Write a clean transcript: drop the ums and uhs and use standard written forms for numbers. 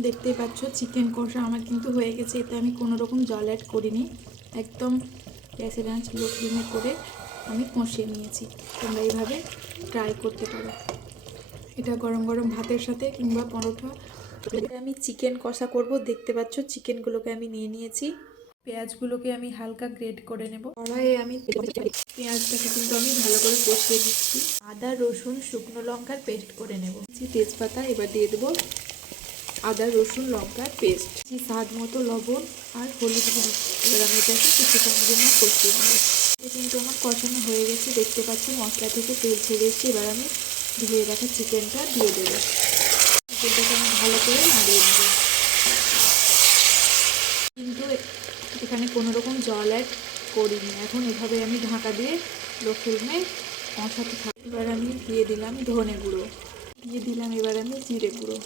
দেখতেই পাচ্ছ চিকেন কষা আমার কিন্তু হয়ে গেছে। এতে আমি কোনো রকম জল অ্যাড করিনি, একদম গ্যাসের আঁচ লো ফ্লেমে করে আমি কষিয়ে নিয়েছি। তোমরা এইভাবে ট্রাই করতে পারো, এটা গরম গরম ভাতের সাথে কিংবা পরোটা। আমি চিকেন কষা করব। দেখতে পাচ্ছ চিকেনগুলোকে আমি নিয়ে নিয়েছি। পেঁয়াজগুলোকে আমি হালকা গ্রেট করে নেব। কড়াইয়ে আমি পেঁয়াজটাকে কিন্তু আমি ভালো করে কষিয়ে নিচ্ছি। আদা রসুন শুকনো লঙ্কার পেস্ট করে নেব। তেজপাতা এবার দিয়ে দেবো আদা রসুন লঙ্কার পেস্ট, স্বাদ মতো লবণ আর হলুদ গুঁড়ো। এবার আমি এটাকে কিছুক্ষণের জন্য কষিয়ে নেব। এটা কিন্তু আমার কষানো হয়ে গেছে। দেখতে পাচ্ছি মশলা থেকে তেল ছেড়ে এসেছে। এবার আমি ধুয়ে রাখা চিকেনটা দিয়ে দেবো। চিকেনটাকে আমি ভালো করে নাড়িয়ে নেব, কিন্তু এখানে কোনো রকম জল অ্যাড করিনি। এখন এভাবে আমি ঢাকা দিয়ে লো ফ্লেমে কষাতে থাকি। এবার আমি দিয়ে দিলাম ধনে গুঁড়ো, দিয়ে দিলাম এবার আমি জিরে গুঁড়ো।